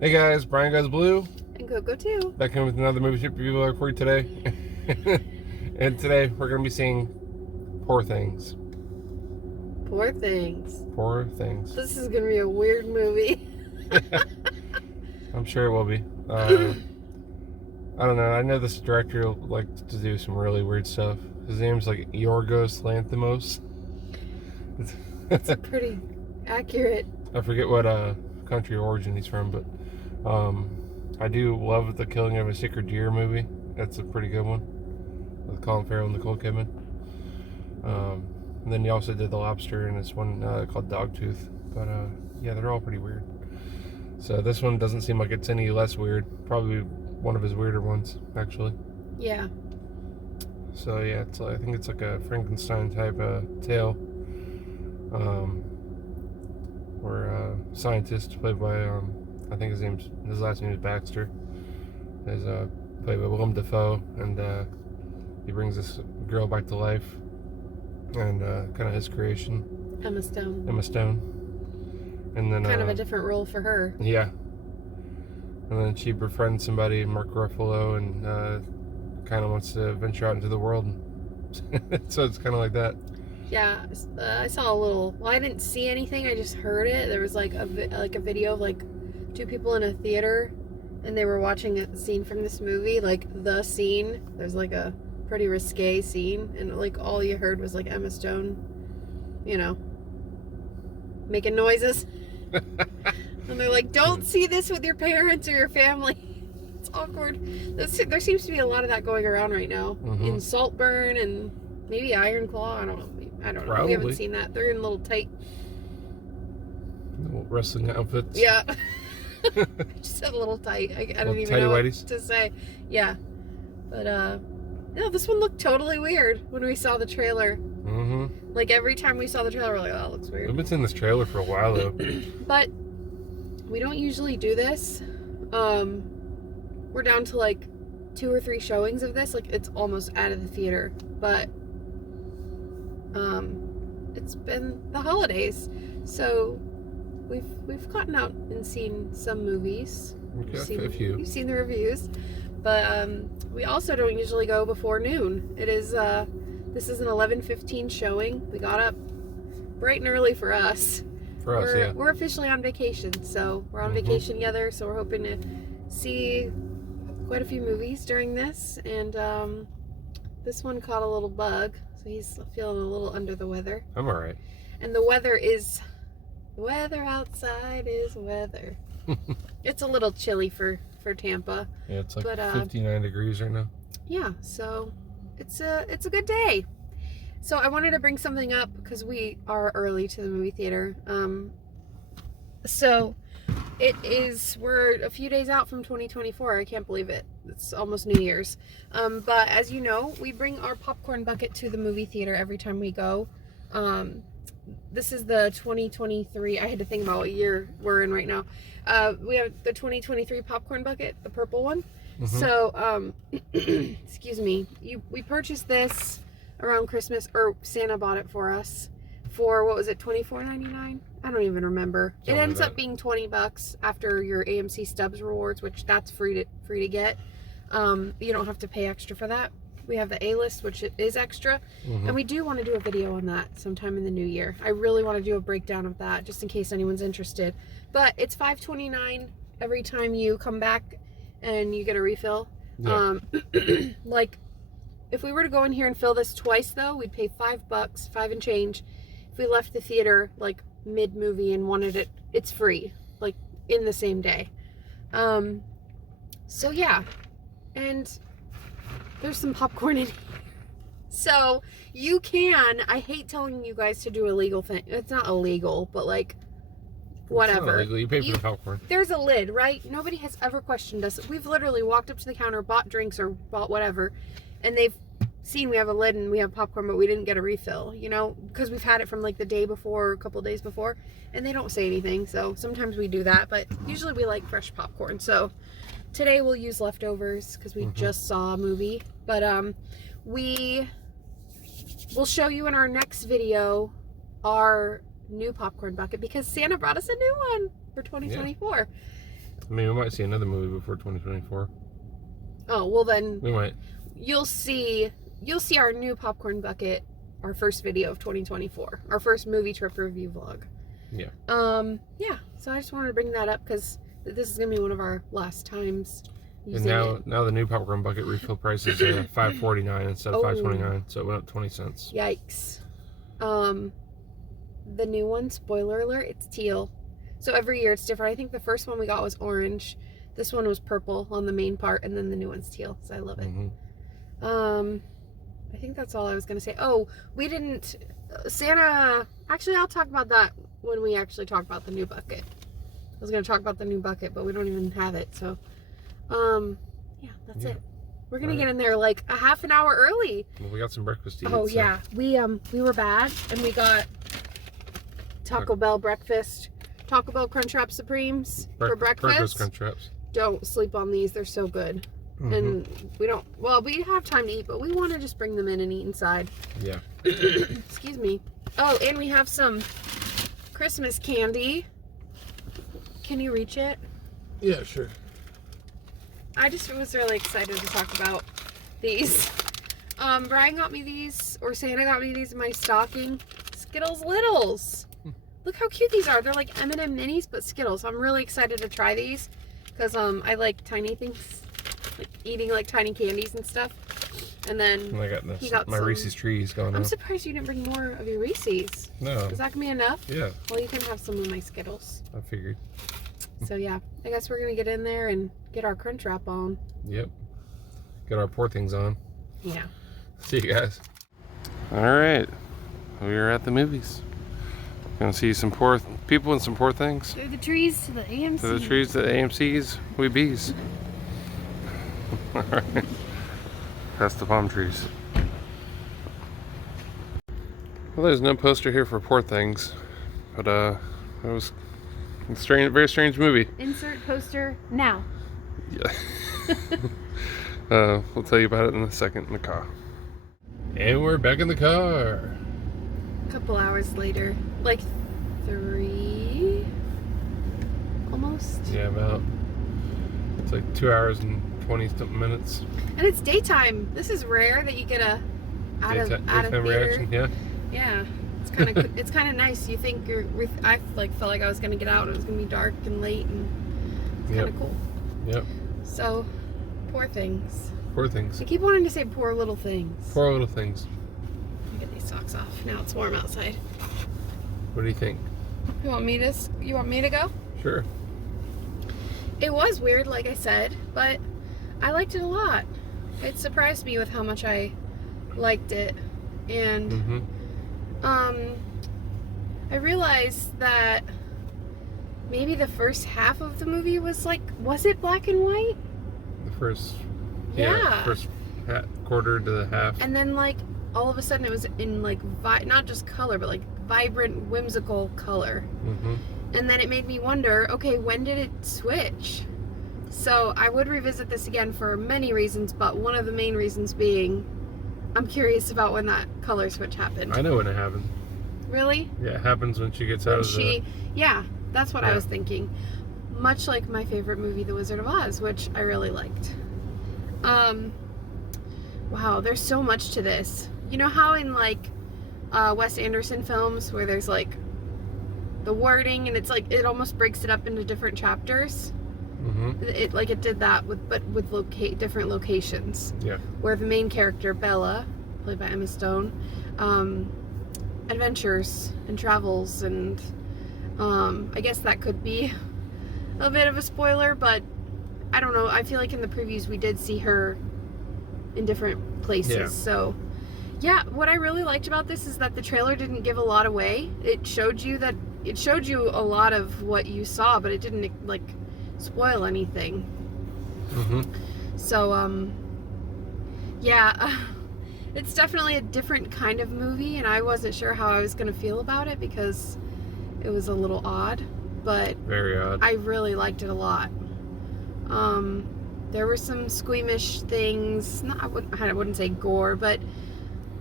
Hey guys, Brian Goes Blue. And Coco too. Back in with another movie review for you today. And today we're going to be seeing Poor Things. Poor Things. Poor Things. This is going to be a weird movie. I'm sure it will be. I don't know. I know this director likes to do some really weird stuff. His name's like Yorgos Lanthimos. It's pretty accurate. I forget what country of origin he's from, but I do love The Killing of a Sacred Deer movie. That's a pretty good one with Colin Farrell and Nicole Kidman. And then he also did The Lobster and this one called Dogtooth. But yeah, they're all pretty weird. So this one doesn't seem like it's any less weird. Probably one of his weirder ones, actually. Yeah. So yeah, I think it's like a Frankenstein type tale. Where a scientist played by I think his last name is Baxter, is played by Willem Dafoe, and he brings this girl back to life, and kind of his creation, Emma Stone. And then Kind of a different role for her. Yeah. And then she befriends somebody, Mark Ruffalo, and kind of wants to venture out into the world. So it's kind of like that. Yeah, I saw a little. Well, I didn't see anything. I just heard it. There was like a video of like two people in a theater, and they were watching a scene from this movie. Like the scene. There's like a pretty risque scene, and like all you heard was like Emma Stone, making noises. And they're like, "Don't see this with your parents or your family. It's awkward." There seems to be a lot of that going around right now in Saltburn and maybe Iron Claw. I don't know. Probably. We haven't seen that. They're in little tight wrestling outfits. Yeah. I just said a little tight. I don't even know what to say. Yeah. But no, this one looked totally weird when we saw the trailer. Like every time we saw the trailer, we're like, "Oh, it looks weird." We've been seeing this trailer for a while though. But we don't usually do this. We're down to like 2 or 3 showings of this. Like it's almost out of the theater. But it's been the holidays, so we've gotten out and seen some movies. A few. You've seen the reviews, but we also don't usually go before noon. It is this is an 11:15 showing. We got up bright and early for us. Yeah. We're officially on vacation, so we're on vacation together. So we're hoping to see quite a few movies during this, and this one caught a little bug. So he's feeling a little under the weather. I'm all right. And the weather outside is weather. It's a little chilly for Tampa. Yeah, it's like 59 degrees right now. Yeah, so it's a good day. So I wanted to bring something up because we are early to the movie theater. So we're a few days out from 2024. I can't believe it. It's almost New Year's. But as you know, we bring our popcorn bucket to the movie theater every time we go. This is the 2023. I had to think about what year we're in right now. We have the 2023 popcorn bucket, the purple one. So, excuse me. We purchased this around Christmas, or Santa bought it for us for, what was it, $24.99? I don't even remember. It ends up being $20 after your AMC Stubs rewards, which that's free to get. You don't have to pay extra for that. We have the A-list, which is extra, and we do want to do a video on that sometime in the new year. I really want to do a breakdown of that, just in case anyone's interested. But it's $5.29 every time you come back and you get a refill. Yeah. Like, if we were to go in here and fill this twice, though, we'd pay $5, $5 and change. If we left the theater like mid-movie and wanted it, it's free, like in the same day. So yeah, and there's some popcorn in here. So you can, I hate telling you guys to do a legal thing. It's not illegal, but like, whatever. It's not illegal. You pay for the popcorn. There's a lid, right? Nobody has ever questioned us. We've literally walked up to the counter, bought drinks or bought whatever, and they've seen we have a lid and we have popcorn, but we didn't get a refill, because we've had it from like the day before or a couple days before, and they don't say anything. So sometimes we do that, but usually we like fresh popcorn. So today we'll use leftovers because we just saw a movie, but we will show you in our next video our new popcorn bucket because Santa brought us a new one for 2024. I mean, we might see another movie before 2024. Oh, well then We might. you'll see our new popcorn bucket, our first video of 2024, our first movie trip review vlog. Yeah. Yeah. So I just wanted to bring that up because this is gonna be one of our last times using And it. now the new popcorn bucket refill price is $5.49 instead of $5.29, so it went up 20 cents. Yikes. The new one, spoiler alert, it's teal. So every year it's different. I think the first one we got was orange. This one was purple on the main part, and then the new one's teal. So I love it. I think that's all I was gonna say. Oh, we didn't Santa. Actually, I'll talk about that when we actually talk about the new bucket. I was gonna talk about the new bucket, but we don't even have it. So, yeah, that's it. We're gonna get in there like a half an hour early. Well, we got some breakfast to eat. Oh yeah, we were bad, and we got Taco Bell breakfast, Taco Bell Crunchwrap Supremes for breakfast. Crunchwraps. Don't sleep on these; they're so good. And we don't. Well, we have time to eat, but we want to just bring them in and eat inside. Yeah. Excuse me. Oh, and we have some Christmas candy. Can you reach it? Yeah, sure. I just was really excited to talk about these. Brian got me these, or Santa got me these in my stocking. Skittles Littles. Look how cute these are. They're like M&M minis, but Skittles. I'm really excited to try these because I like tiny things, like eating like tiny candies and stuff. And then I got this. he got My some Reese's trees going I'm on. surprised you didn't bring more of your Reese's. No. Is that gonna be enough? Yeah. Well, you can have some of my Skittles. I figured. So yeah, I guess we're gonna get in there and get our crunch wrap on. Yep. Get our poor things on. Yeah. See you guys. All right. We are at the movies. Gonna see some poor people and some poor things. Through the trees to the AMC. To the trees, to the AMCs, we bees. All right. Past the palm trees. Well, there's no poster here for Poor Things, but it was a strange, very strange movie. Insert poster now. Yeah. We'll tell you about it in a second in the car. And we're back in the car. A couple hours later, like 3, almost. Yeah, about. It's like 2 hours and 20 something minutes. And it's daytime. This is rare that you get a out of Daytime theater reaction, yeah. Yeah, it's kind of it's kind of nice. You think I like felt like I was gonna get out. It was gonna be dark and late, and it's kind of cool. Yep. So, Poor Things. Poor Things. I keep wanting to say Poor Little Things. Poor little things. Let me get these socks off. Now it's warm outside. What do you think? You want me to go? Sure. It was weird, like I said, but I liked it a lot. It surprised me with how much I liked it, and I realized that maybe the first half of the movie was it black and white? The first. Yeah. First quarter to the half. And then all of a sudden it was in not just color, but vibrant, whimsical color. And then it made me wonder, okay, when did it switch? So I would revisit this again for many reasons, but one of the main reasons being I'm curious about when that color switch happened. I know when it happened. Really? Yeah, it happens when she gets out of the... Yeah, that's what I was thinking. Much like my favorite movie, The Wizard of Oz, which I really liked. Wow, there's so much to this. You know how in Wes Anderson films where there's the wording and it's it almost breaks it up into different chapters? It did that with different locations. Yeah. Where the main character, Bella, played by Emma Stone, adventures and travels, and I guess that could be a bit of a spoiler, but I don't know. I feel like in the previews we did see her in different places. Yeah. So yeah, what I really liked about this is that the trailer didn't give a lot away. It showed you a lot of what you saw, but it didn't spoil anything. So yeah, it's definitely a different kind of movie, and I wasn't sure how I was going to feel about it because it was a little odd, but very odd. I really liked it a lot. There were some squeamish things. I wouldn't say gore, but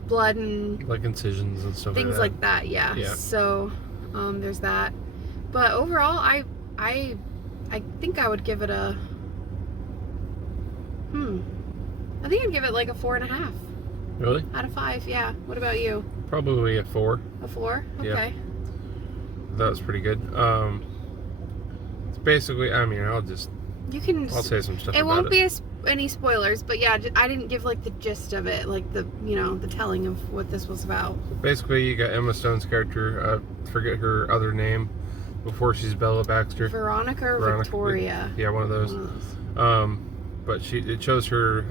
blood and incisions and stuff things like that. Yeah. So there's that. But overall, I I think I would give it a... I think I'd give it like a 4.5. Really? Out of 5, yeah. What about you? Probably a 4. A 4? Okay. Yeah. That was pretty good. It's basically, I mean, I'll say some stuff about it. It won't be any spoilers, but yeah, I didn't give like the gist of it, like the, the telling of what this was about. So basically, you got Emma Stone's character, forget her other name, before she's Bella Baxter. Veronica or Victoria? Yeah, one of those. But it shows her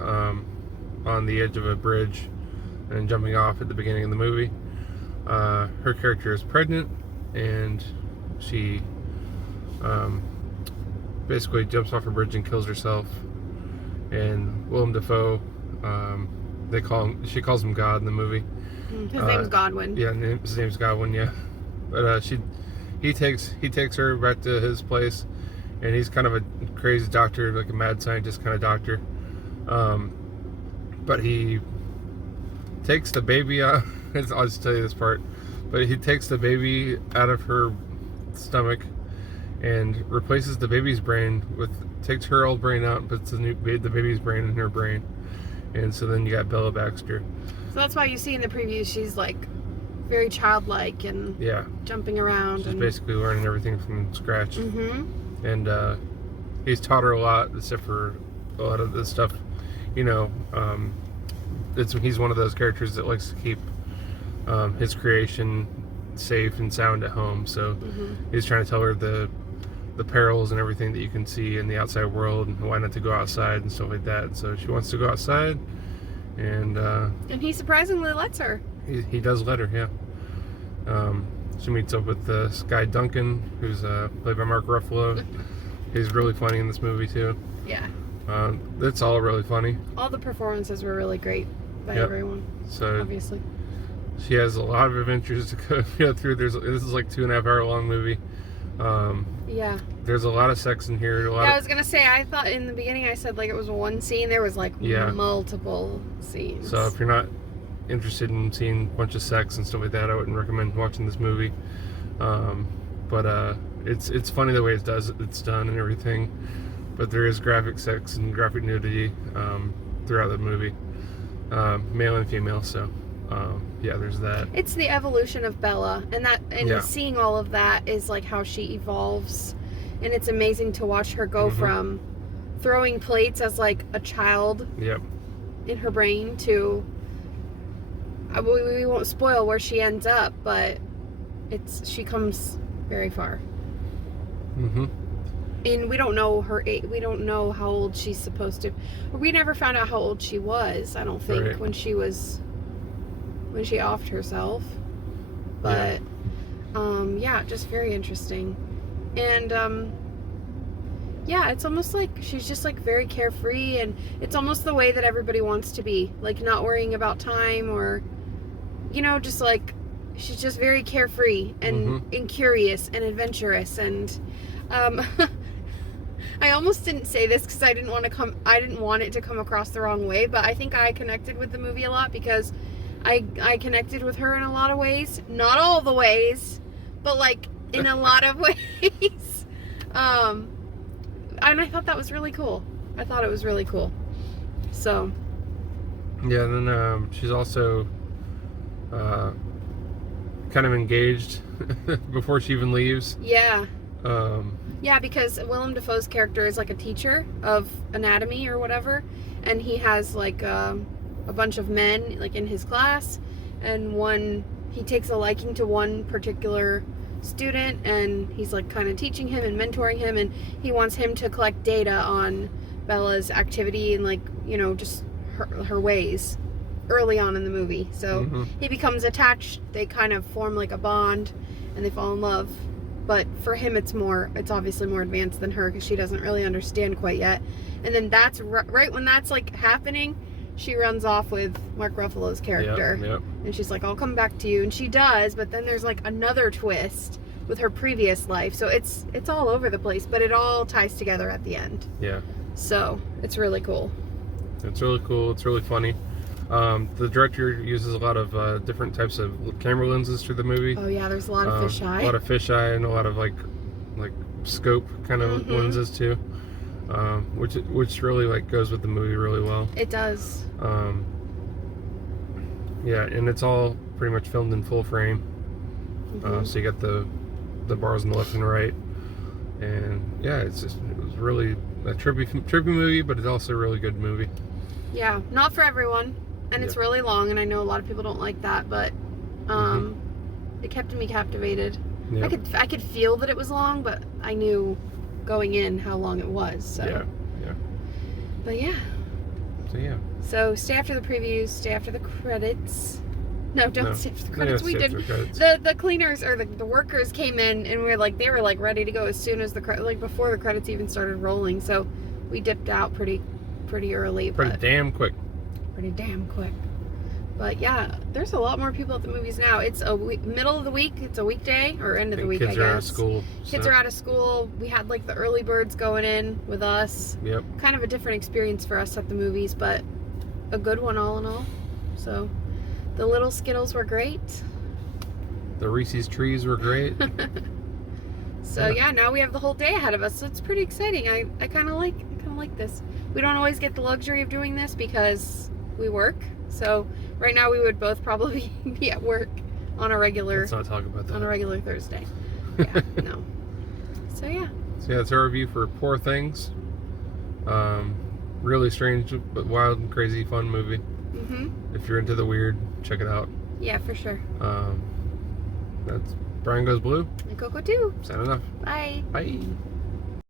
on the edge of a bridge and jumping off at the beginning of the movie. Her character is pregnant, and she basically jumps off a bridge and kills herself. And Willem Dafoe, she calls him God in the movie. His name's Godwin. Yeah, his name's Godwin. Yeah, but he takes her back to his place, and he's kind of a crazy doctor, like a mad scientist kind of doctor. But he takes the baby out. I'll just tell you this part. But he takes the baby out of her stomach and replaces the baby's brain takes her old brain out and puts the baby's brain in her brain. And so then you got Bella Baxter. So that's why you see in the previews she's like very childlike and jumping around. She's basically learning everything from scratch. And he's taught her a lot, except for a lot of this stuff. He's one of those characters that likes to keep his creation safe and sound at home. So he's trying to tell her the perils and everything that you can see in the outside world, and why not to go outside and stuff like that. So she wants to go outside, and he surprisingly lets her. He does let her, yeah. She meets up with this guy Duncan, who's played by Mark Ruffalo. He's really funny in this movie too. Yeah. It's all really funny. All the performances were really great by everyone. So obviously, she has a lot of adventures to go through. This is like 2.5 hour long movie. There's a lot of sex in here. I was gonna say, I thought in the beginning I said like it was one scene. There was like multiple scenes. So if you're not interested in seeing a bunch of sex and stuff like that, I wouldn't recommend watching this movie. But it's funny the way it's done and everything. But there is graphic sex and graphic nudity throughout the movie, male and female. So there's that. It's the evolution of Bella, and seeing all of that is like how she evolves, and it's amazing to watch her go from throwing plates as like a child in her brain to we won't spoil where she ends up, but she comes very far. And we don't know her age. We don't know how old she's supposed to. We never found out how old she was, I don't think, when she offed herself. But just very interesting. And it's almost like she's just like very carefree, and it's almost the way that everybody wants to be, like not worrying about time, or just like she's just very carefree and curious and adventurous. And I almost didn't say this because I didn't want it to come across the wrong way, but I think I connected with the movie a lot because I connected with her in a lot of ways. Not all the ways, but like in a lot of ways. And I thought that was really cool. I thought it was really cool. So. Yeah, and then she's also kind of engaged before she even leaves. Yeah. Because Willem Dafoe's character is like a teacher of anatomy or whatever, and he has like a bunch of men like in his class, and he takes a liking to one particular student, and he's like kind of teaching him and mentoring him, and he wants him to collect data on Bella's activity and like just her ways early on in the movie. So he becomes attached. They kind of form like a bond, and they fall in love. But for him, it's obviously more advanced than her because she doesn't really understand quite yet. And then that's right when that's like happening, she runs off with Mark Ruffalo's character. Yep. And she's like, I'll come back to you. And she does, but then there's like another twist with her previous life. So it's all over the place, but it all ties together at the end. Yeah. So it's really cool. It's really cool. It's really funny. The director uses a lot of different types of camera lenses through the movie. Oh yeah, there's a lot of fisheye. A lot of fisheye and a lot of like scope kind of lenses too, which really like goes with the movie really well. It does. Yeah, and it's all pretty much filmed in full frame. So you got the bars on the left and right, and yeah, it was really a trippy movie, but it's also a really good movie. Yeah, not for everyone, and it's really long, and I know a lot of people don't like that, but it kept me captivated. Yep. I could feel that it was long, but I knew going in how long it was. So yeah. But yeah. So yeah. So stay after the previews, stay after the credits. No, don't stay after the credits. We did. The cleaners or the workers came in, and they were like ready to go as soon as before the credits even started rolling. So we dipped out pretty early. Pretty damn quick. But yeah, there's a lot more people at the movies now. It's middle of the week. It's a weekday or end of the week. Kids are out of school. Kids are out of school. We had like the early birds going in with us. Yep. Kind of a different experience for us at the movies, but a good one all in all. So the little Skittles were great. The Reese's trees were great. So yeah, now we have the whole day ahead of us. So it's pretty exciting. I kind of like this. We don't always get the luxury of doing this because we work. So right now we would both probably be at work on a regular. Let's not talk about that. On a regular Thursday. Yeah, no. So yeah. So yeah, it's our review for Poor Things. Really strange but wild and crazy fun movie. If you're into the weird, check it out. Yeah, for sure. That's Brian Goes Blue. And Coco too. Signing off. Bye. Bye.